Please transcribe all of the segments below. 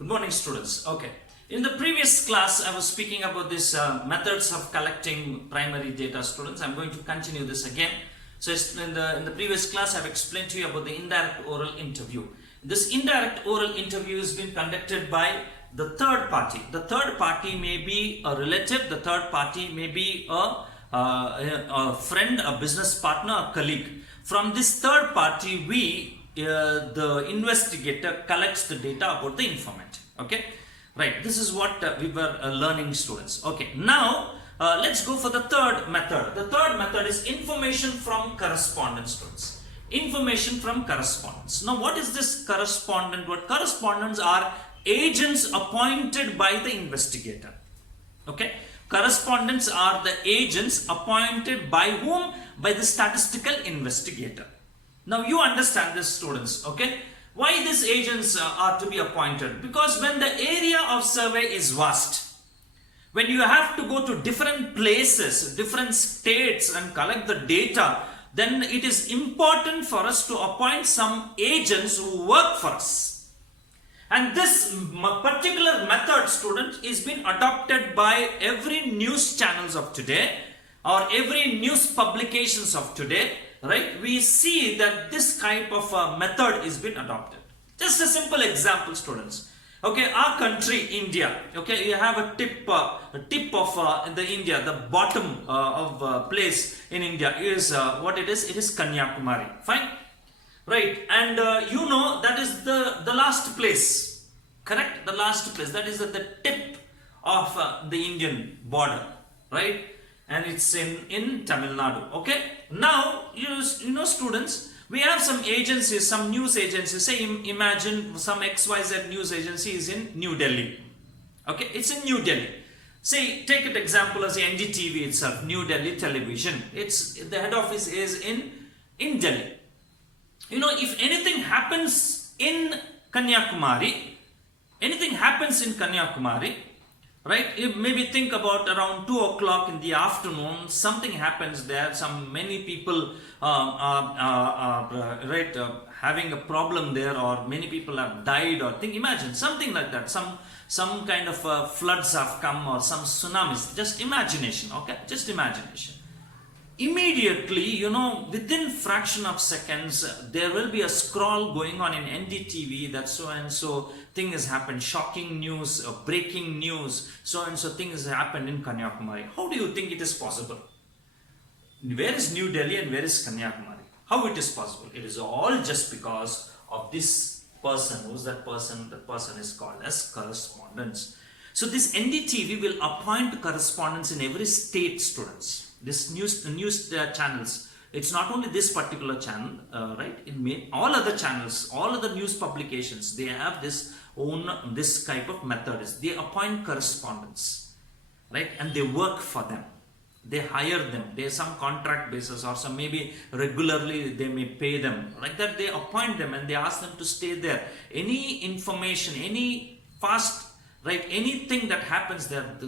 Good morning, students. Okay. In the previous class, I was speaking about this methods of collecting primary data, students. I'm going to continue this again. So in the previous class, I've explained to you about the indirect oral interview. This indirect oral interview has been conducted by the third party. The third party may be a relative. The third party may be a friend, a business partner, a colleague. From this third party, the investigator collects the data about the informant. Okay, right. This is what we were learning, students. Okay, now let's go for the third method. The third method is information from correspondence, students. Information from correspondence. Now, what is this correspondent? What correspondents are agents appointed by the investigator. Okay, correspondents are the agents appointed by whom? By the statistical investigator. Now you understand this, students. Okay, why these agents are to be appointed? Because when the area of survey is vast, when you have to go to different places, different states and collect the data, then it is important for us to appoint some agents who work for us. And this particular method, student, is being adopted by every news channels of today or every news publications of today. Right, we see that this type of method is being adopted. Just a simple example, students. Okay, our country, India. Okay, you have a tip of the India. The bottom of place in India is what it is. It is Kanyakumari. Fine, right? And you know that is the last place. Correct? The last place. That is at the tip of the Indian border. Right? And it's in Tamil Nadu. Okay, now you know, students, we have some agencies, some news agencies. Say imagine some XYZ news agency is in New Delhi. Okay, it's in New Delhi. Say take an example as the NDTV itself, New Delhi Television. The head office is in Delhi. You know, if anything happens in Kanyakumari, right, you maybe think about around 2 o'clock in the afternoon, something happens there, many people having a problem there, or many people have died, or imagine something like that, some kind of floods have come, or some tsunamis. Just imagination. Okay, just imagination. Immediately, you know, within fraction of seconds, there will be a scroll going on in NDTV that so and so thing has happened, shocking news, breaking news, so and so thing has happened in Kanyakumari. How do you think it is possible? Where is New Delhi and where is Kanyakumari? How it is possible? It is all just because of this person. Who's that person? That person is called as correspondents. So this NDTV will appoint correspondents in every state, students. This news channels, it's not only this particular channel, right? All other channels, all other news publications, they have this type of method. They appoint correspondents, right? And they work for them. They hire them. There's some contract basis, or some maybe regularly they may pay them. Like that, they appoint them and they ask them to stay there. Any information, any anything that happens there,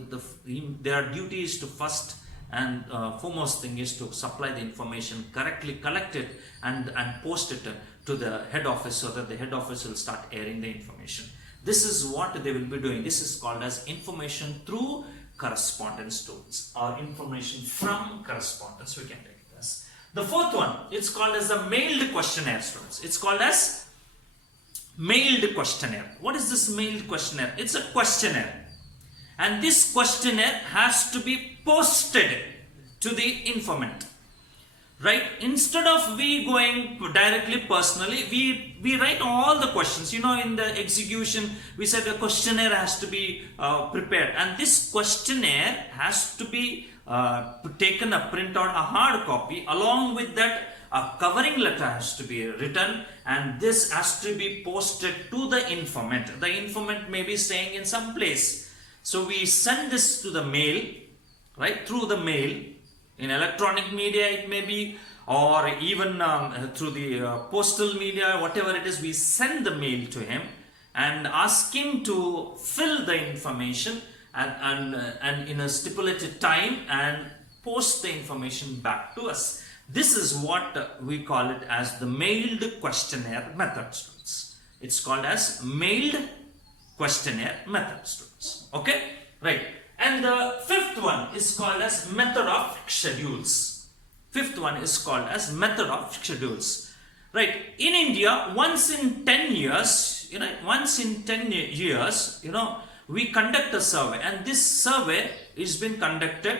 their duty is to first and foremost thing is to supply the information, correctly collect it and post it to the head office, so that the head office will start airing the information. This is what they will be doing. This is called as information through correspondence, students, or information from correspondence. We can take it as the fourth one. It's called as the mailed questionnaire, students. It's called as mailed questionnaire. What is this mailed questionnaire? It's a questionnaire. And this questionnaire has to be posted to the informant, right? Instead of we going directly personally, we write all the questions. You know, in the execution, we said a questionnaire has to be prepared. And this questionnaire has to be taken a printout, a hard copy. Along with that, a covering letter has to be written. And this has to be posted to the informant. The informant may be staying in some place. So we send this to the mail, right, through the mail, in electronic media it may be, or even through the postal media, whatever it is, we send the mail to him and ask him to fill the information and in a stipulated time and post the information back to us. This is what we call it as the mailed questionnaire method, students. It's called as mailed questionnaire method, students. Okay, right. And the fifth one is called as method of schedules. Fifth one is called as method of schedules. Right. In India, once in 10 years, we conduct a survey, and this survey is been conducted,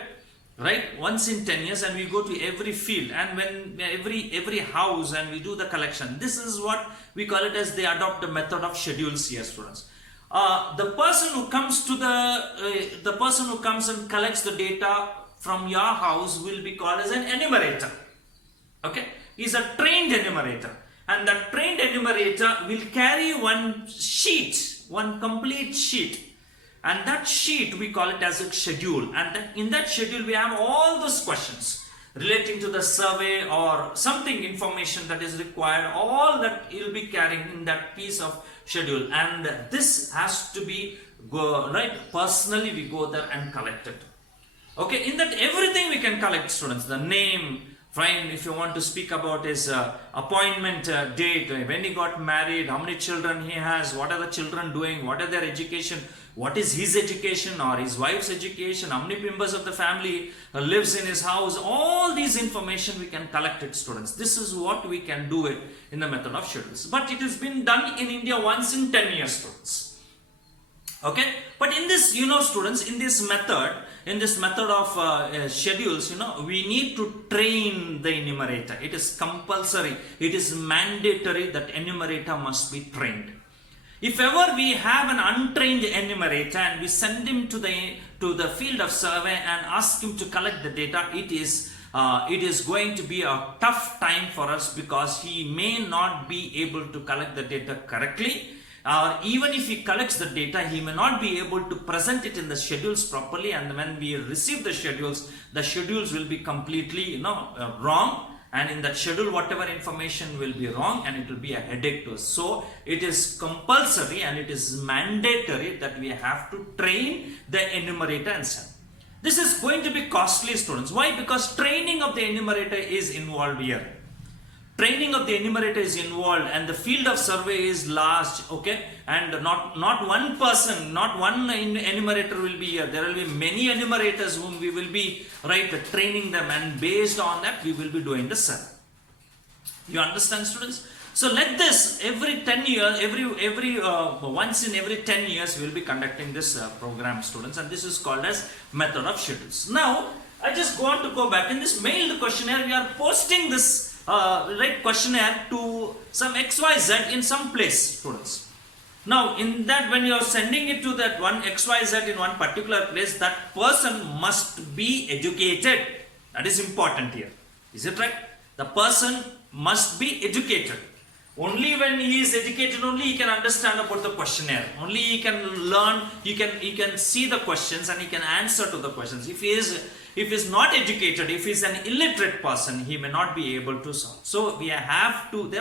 right, once in 10 years, and we go to every field, and when every house, and we do the collection. This is what we call it as they adopt the method of schedules here, students. The person who comes and collects the data from your house will be called as an enumerator. Okay, he's a trained enumerator, and the trained enumerator will carry one complete sheet, and that sheet we call it as a schedule, and in that schedule we have all those questions relating to the survey or something information that is required. All that you'll be carrying in that piece of schedule, and this has to be personally we go there and collect it. Okay, in that everything we can collect, students. The name, fine, if you want to speak about his appointment date, when he got married, how many children he has, what are the children doing, what are their education, what is his education or his wife's education, how many members of the family lives in his house. All these information we can collect it, students. This is what we can do it in the method of schedules. But it has been done in India once in 10 years, students. Okay, but in this, students, in this method of schedules, we need to train the enumerator. It is compulsory, it is mandatory that enumerator must be trained. If ever we have an untrained enumerator and we send him to the field of survey and ask him to collect the data, it is going to be a tough time for us, because he may not be able to collect the data correctly. Or even if he collects the data, he may not be able to present it in the schedules properly, and when we receive the schedules will be completely wrong, and in that schedule whatever information will be wrong, and it will be a headache to us. So it is compulsory and it is mandatory that we have to train the enumerator and send. This is going to be costly, students. Why? Because training of the enumerator is involved here. Training of the enumerator is involved, and the field of survey is large, okay, and not one person, not one enumerator will be here. There will be many enumerators whom we will be training them, and based on that we will be doing the survey. You understand, students? So let this every 10 years, once in every 10 years we will be conducting this program, students, and this is called as method of schedules. Now I just want to go back. In this mailed questionnaire, we are posting this questionnaire to some XYZ in some place, students. Now in that, when you are sending it to that one XYZ in one particular place, that person must be educated. That is important here. Is it right? The person must be educated. Only when he is educated, only he can understand about the questionnaire. Only he can learn, he can see the questions and he can answer to the questions. If he is not educated, if he is an illiterate person, he may not be able to solve. So we have to, we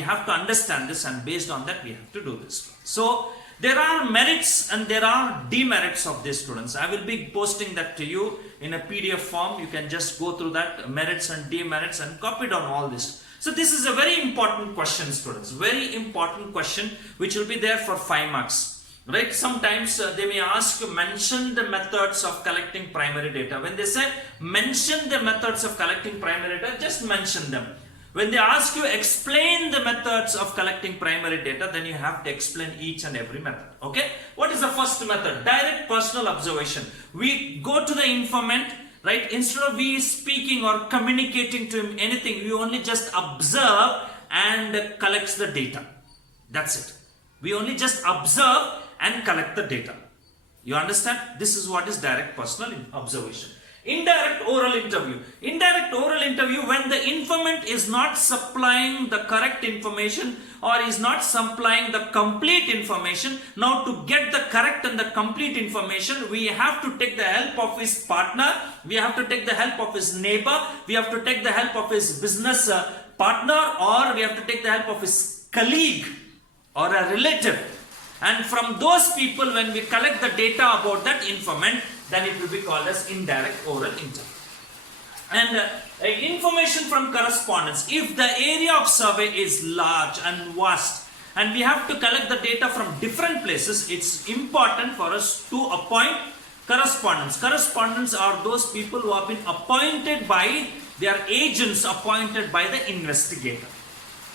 have to understand this, and based on that we have to do this. So there are merits and there are demerits of this, students. I will be posting that to you in a PDF form. You can just go through that, merits and demerits, and copy down all this. So this is a very important question, students. Very important question which will be there for 5 marks. Right? Sometimes they may ask you, mention the methods of collecting primary data. When they say mention the methods of collecting primary data, just mention them. When they ask you explain the methods of collecting primary data, then you have to explain each and every method. Okay? What is the first method? Direct personal observation. We go to the informant, right? Instead of we speaking or communicating to him anything, we only just observe and collects the data. That's it. We only just observe and collect the data. You understand? This is what is direct personal observation. Indirect oral interview. Indirect oral interview, when the informant is not supplying the correct information or is not supplying the complete information. Now to get the correct and the complete information, we have to take the help of his partner, we have to take the help of his neighbor, we have to take the help of his business partner, or we have to take the help of his colleague or a relative. And from those people, when we collect the data about that informant, then it will be called as indirect oral interview. And information from correspondence. If the area of survey is large and vast, and we have to collect the data from different places. It's important for us to appoint correspondents. Correspondents are those people who have been appointed by, they are agents appointed by the investigator,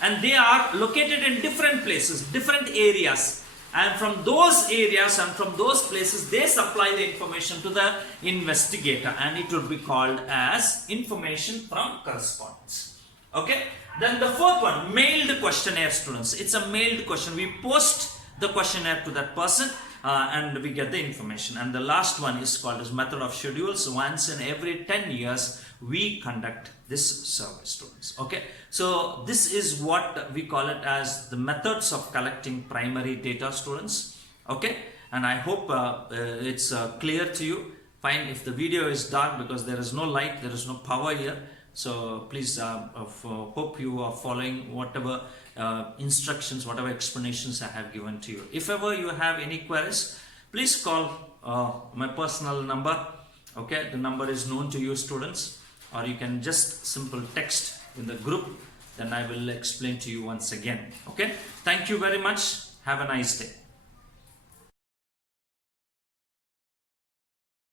and they are located in different places, different areas, and from those areas and from those places they supply the information to the investigator, and it would be called as information from correspondence. Okay, then the fourth one, mailed questionnaire, students. It's a mailed question. We post the questionnaire to that person and we get the information. And the last one is called as method of schedules. Once in every 10 years we conduct this survey, students. Okay, so this is what we call it as the methods of collecting primary data, students. Okay, and I hope it's clear to you. Fine, if the video is dark because there is no light, there is no power here, so please hope you are following whatever instructions, whatever explanations I have given to you. If ever you have any queries, please call my personal number. Okay, the number is known to you, students, or you can just simple text in the group, then I will explain to you once again. Okay, thank you very much. Have a nice day.